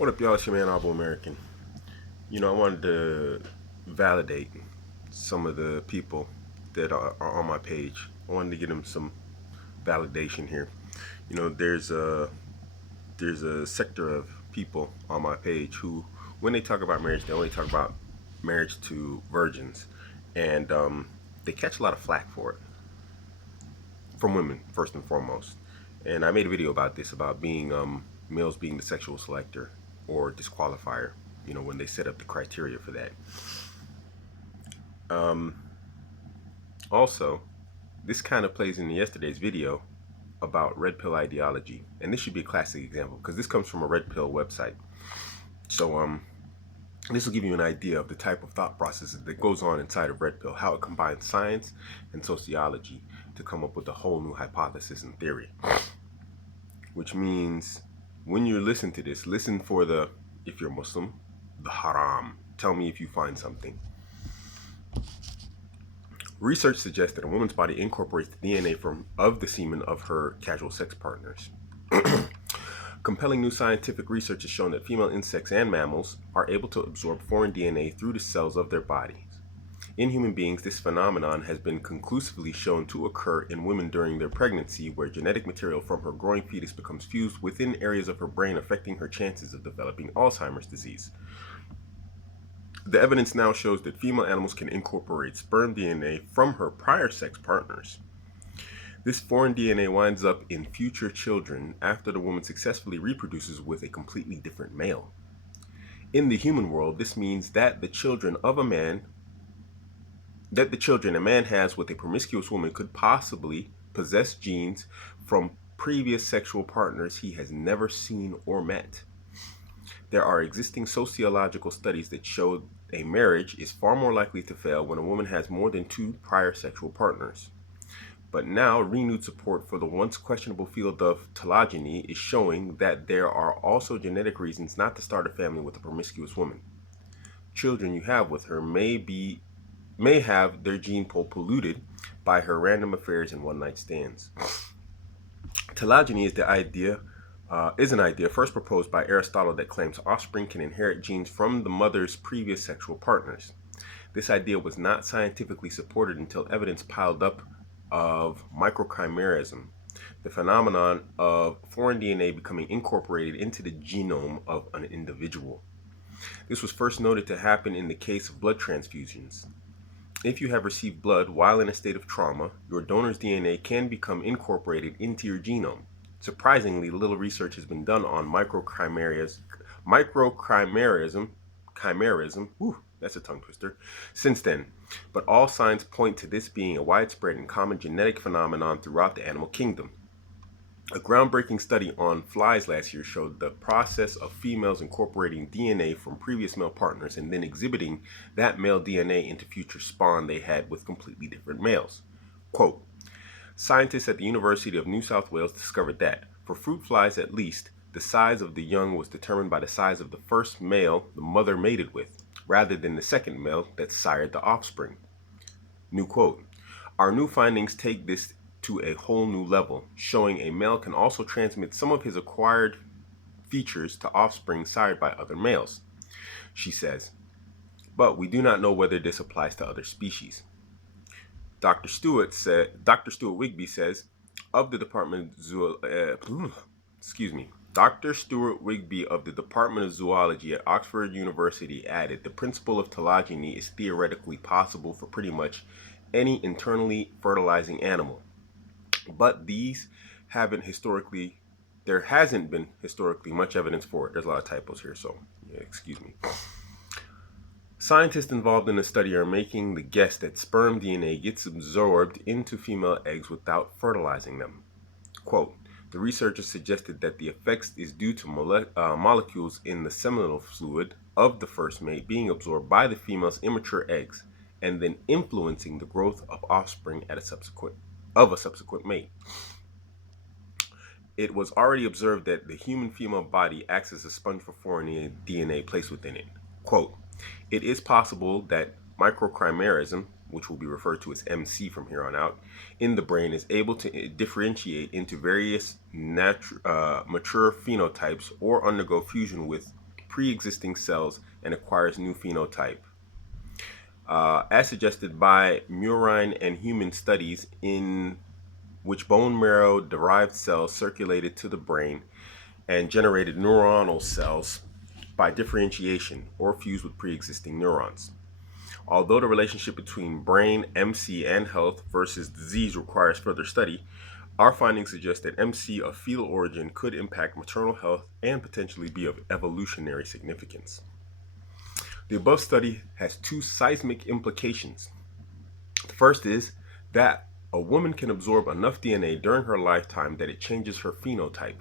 What up, y'all? It's your man, Abuamerican. I wanted to validate some of the people that are on my page. I wanted to get them some validation here. There's a sector of people on my page who, when they talk about marriage, they only talk about marriage to virgins, and they catch a lot of flack for it from women, first and foremost. And I made a video about this, about being males being the sexual selector or disqualifier. When they set up the criteria for that. Also, this kind of plays into yesterday's video about red pill ideology, and this should be a classic example because this comes from a red pill website. So this will give you an idea of the type of thought process that goes on inside of red pill, how it combines science and sociology to come up with a whole new hypothesis and theory. Which means when you listen to this, listen for the, if you're Muslim, the haram. Tell me if you find something. Research suggests that a woman's body incorporates the DNA of the semen of her casual sex partners. Compelling new scientific research has shown that female insects and mammals are able to absorb foreign DNA through the cells of their bodies. In human beings, this phenomenon has been conclusively shown to occur in women during their pregnancy, where genetic material from her growing fetus becomes fused within areas of her brain, affecting her chances of developing Alzheimer's disease. The evidence now shows that female animals can incorporate sperm DNA from her prior sex partners. This foreign DNA winds up in future children after the woman successfully reproduces with a completely different male. In the human world, this means that the children a man has with a promiscuous woman could possibly possess genes from previous sexual partners he has never seen or met. There are existing sociological studies that show a marriage is far more likely to fail when a woman has more than 2 prior sexual partners. But now, renewed support for the once questionable field of telogyny is showing that there are also genetic reasons not to start a family with a promiscuous woman. Children you have with her may have their gene pool polluted by her random affairs and one-night stands. Telogyny is an idea first proposed by Aristotle that claims offspring can inherit genes from the mother's previous sexual partners. This idea was not scientifically supported until evidence piled up of microchimerism, the phenomenon of foreign DNA becoming incorporated into the genome of an individual. This was first noted to happen in the case of blood transfusions. If you have received blood while in a state of trauma, your donor's DNA can become incorporated into your genome. Surprisingly, little research has been done on microchimerism, that's a tongue twister, since then, but all signs point to this being a widespread and common genetic phenomenon throughout the animal kingdom. A groundbreaking study on flies last year showed the process of females incorporating DNA from previous male partners and then exhibiting that male DNA into future spawn they had with completely different males. Quote, scientists at the University of New South Wales discovered that, for fruit flies at least, the size of the young was determined by the size of the first male the mother mated with, rather than the second male that sired the offspring. New quote, our new findings take this to a whole new level, showing a male can also transmit some of his acquired features to offspring sired by other males, she says. But we do not know whether this applies to other species. Dr. Stuart Wigby says of the Department of Dr. Stuart Wigby of the Department of Zoology at Oxford University added, the principle of telogyny is theoretically possible for pretty much any internally fertilizing animal. But there hasn't been historically much evidence for it. There's a lot of typos here, so excuse me. Scientists involved in the study are making the guess that sperm DNA gets absorbed into female eggs without fertilizing them. Quote, the researchers suggested that the effects is due to molecules in the seminal fluid of the first mate being absorbed by the female's immature eggs and then influencing the growth of offspring at a subsequent mate. It was already observed that the human female body acts as a sponge for foreign DNA placed within it. Quote, it is possible that microchimerism, which will be referred to as MC from here on out, in the brain is able to differentiate into various mature phenotypes or undergo fusion with pre-existing cells and acquires new phenotype. As suggested by murine and human studies in which bone marrow derived cells circulated to the brain and generated neuronal cells by differentiation or fused with pre-existing neurons. Although the relationship between brain, MC, and health versus disease requires further study, our findings suggest that MC of fetal origin could impact maternal health and potentially be of evolutionary significance. The above study has two seismic implications. The first is that a woman can absorb enough DNA during her lifetime that it changes her phenotype,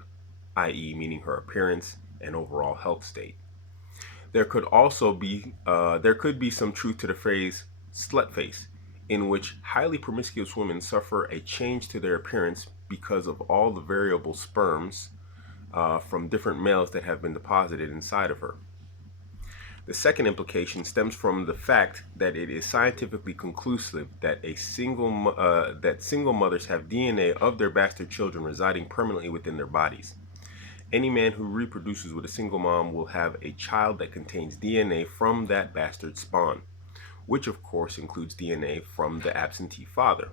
i.e., meaning her appearance and overall health state. There could be some truth to the phrase slut face, in which highly promiscuous women suffer a change to their appearance because of all the variable sperms from different males that have been deposited inside of her. The second implication stems from the fact that it is scientifically conclusive that single mothers have DNA of their bastard children residing permanently within their bodies. Any man who reproduces with a single mom will have a child that contains DNA from that bastard spawn, which of course includes DNA from the absentee father.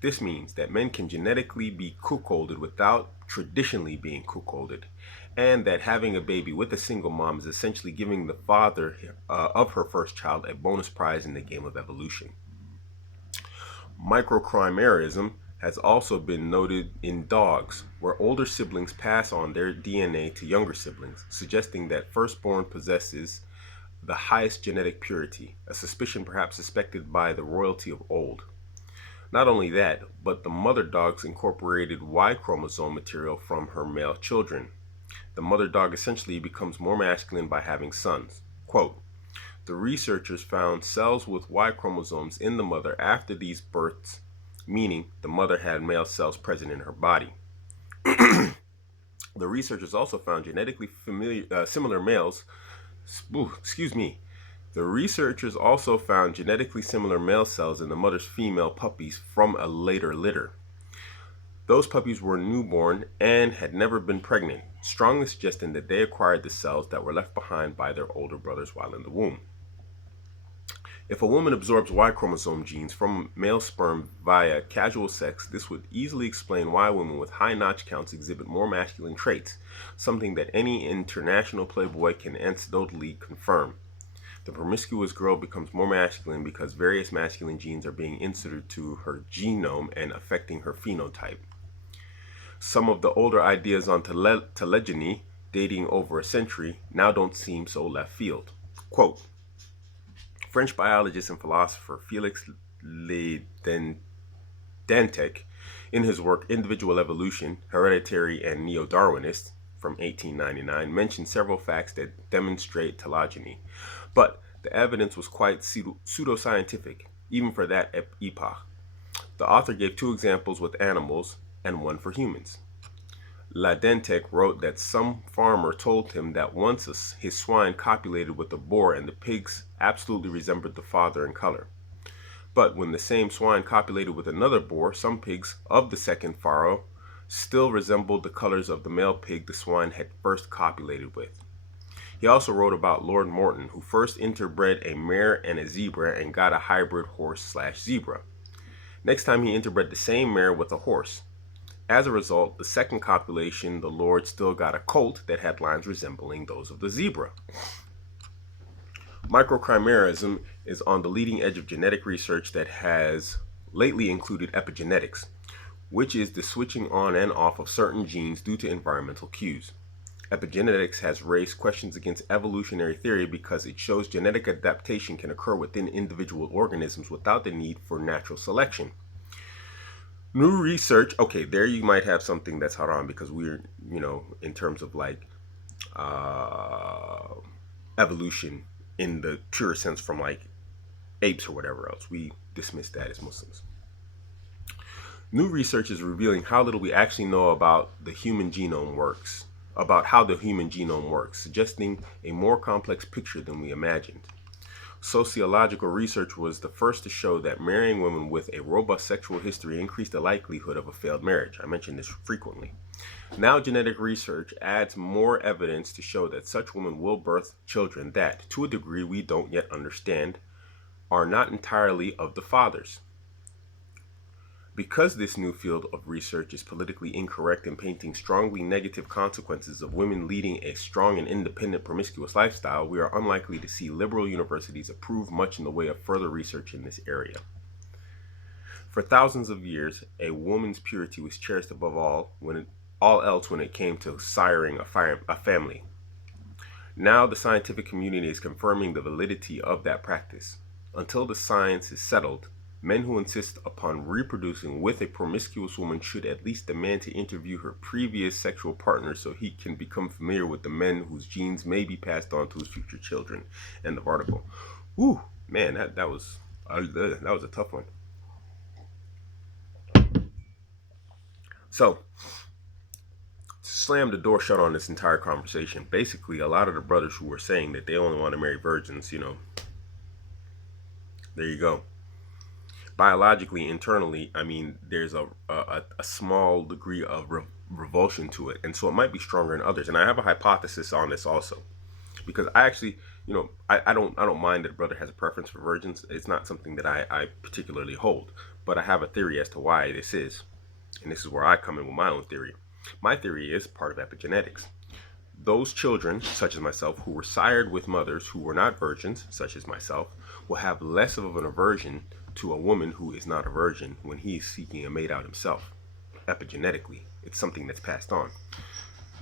This means that men can genetically be cuckolded without traditionally being cuckolded, and that having a baby with a single mom is essentially giving the father of her first child a bonus prize in the game of evolution. Microchimerism has also been noted in dogs, where older siblings pass on their DNA to younger siblings, suggesting that firstborn possesses the highest genetic purity, a suspicion perhaps suspected by the royalty of old. Not only that, but the mother dog's incorporated Y chromosome material from her male children. The mother dog essentially becomes more masculine by having sons. Quote, the researchers found cells with Y chromosomes in the mother after these births, meaning the mother had male cells present in her body. The researchers also found genetically similar males. The researchers also found genetically similar male cells in the mother's female puppies from a later litter. Those puppies were newborn and had never been pregnant, strongly suggesting that they acquired the cells that were left behind by their older brothers while in the womb. If a woman absorbs Y chromosome genes from male sperm via casual sex, this would easily explain why women with high notch counts exhibit more masculine traits, something that any international playboy can anecdotally confirm. The promiscuous girl becomes more masculine because various masculine genes are being inserted to her genome and affecting her phenotype. Some of the older ideas on telegeny, dating over a century, now don't seem so left field. Quote, French biologist and philosopher Félix Dantec, in his work Individual Evolution, Hereditary and Neo-Darwinist, from 1899, mentioned several facts that demonstrate telegeny, but the evidence was quite pseudoscientific, even for that epoch. The author gave two examples with animals and one for humans. Dantec wrote that some farmer told him that once his swine copulated with a boar and the pigs absolutely resembled the father in color. But when the same swine copulated with another boar, some pigs of the second farrow still resembled the colors of the male pig the swine had first copulated with. He also wrote about Lord Morton, who first interbred a mare and a zebra and got a hybrid horse/zebra. Next time he interbred the same mare with a horse. As a result, the second copulation, the Lord still got a colt that had lines resembling those of the zebra. Microchimerism is on the leading edge of genetic research that has lately included epigenetics, which is the switching on and off of certain genes due to environmental cues. Epigenetics has raised questions against evolutionary theory because it shows genetic adaptation can occur within individual organisms without the need for natural selection. New research, okay, there you might have something that's haram because we're, in terms of like evolution in the pure sense from like apes or whatever else. We dismiss that as Muslims. New research is revealing how little we actually know about how the human genome works, suggesting a more complex picture than we imagined. Sociological research was the first to show that marrying women with a robust sexual history increased the likelihood of a failed marriage. I mention this frequently. Now, genetic research adds more evidence to show that such women will birth children that, to a degree we don't yet understand, are not entirely of the fathers. Because this new field of research is politically incorrect and painting strongly negative consequences of women leading a strong and independent promiscuous lifestyle, we are unlikely to see liberal universities approve much in the way of further research in this area. For thousands of years, a woman's purity was cherished above all else when it came to siring a family. Now the scientific community is confirming the validity of that practice. Until the science is settled, men who insist upon reproducing with a promiscuous woman should at least demand to interview her previous sexual partner so he can become familiar with the men whose genes may be passed on to his future children. End of article. Whew, man, that was a tough one. So, to slam the door shut on this entire conversation, basically, a lot of the brothers who were saying that they only want to marry virgins, there you go. Biologically, internally, I mean, there's a small degree of revulsion to it, and so it might be stronger in others. And I have a hypothesis on this also, because I actually, I don't mind that a brother has a preference for virgins. It's not something that I particularly hold, but I have a theory as to why this is, and this is where I come in with my own theory. My theory is part of epigenetics. Those children, such as myself, who were sired with mothers who were not virgins, such as myself, will have less of an aversion to a woman who is not a virgin when he is seeking a mate out himself. Epigenetically, it's something that's passed on.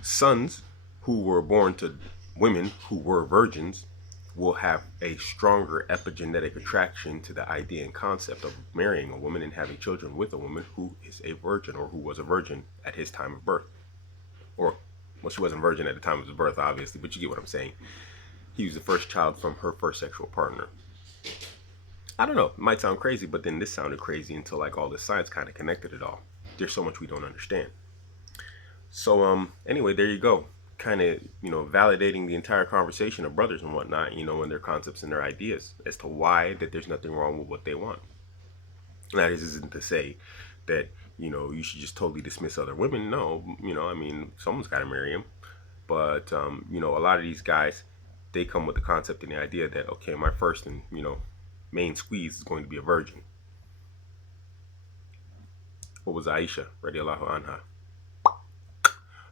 Sons who were born to women who were virgins will have a stronger epigenetic attraction to the idea and concept of marrying a woman and having children with a woman who is a virgin or who was a virgin at his time of birth. Or, well, she wasn't a virgin at the time of his birth, obviously, but you get what I'm saying. He was the first child from her first sexual partner. I don't know, it might sound crazy, but then this sounded crazy until like all this science kind of connected it all. There's so much we don't understand. So anyway, there you go. Kind of, validating the entire conversation of brothers and whatnot, and their concepts and their ideas as to why that there's nothing wrong with what they want. Now, this isn't to say that, you should just totally dismiss other women. No, I mean, someone's got to marry him. But, a lot of these guys, they come with the concept and the idea that, okay, my first and, main squeeze is going to be a virgin. What was Aisha, radiallahu anha?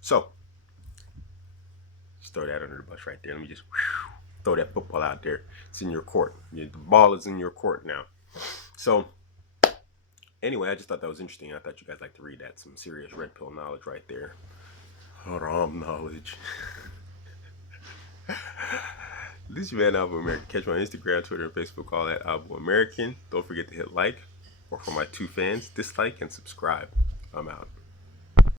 So, just throw that under the bus right there. Let me just throw that football out there. It's in your court. The ball is in your court now. So, anyway, I just thought that was interesting. I thought you guys like to read that. Some serious red pill knowledge right there. Haram knowledge. This is your man, Abuamerican. Catch me on Instagram, Twitter, and Facebook, all at Abuamerican. Don't forget to hit like, or for my 2 fans, dislike and subscribe. I'm out.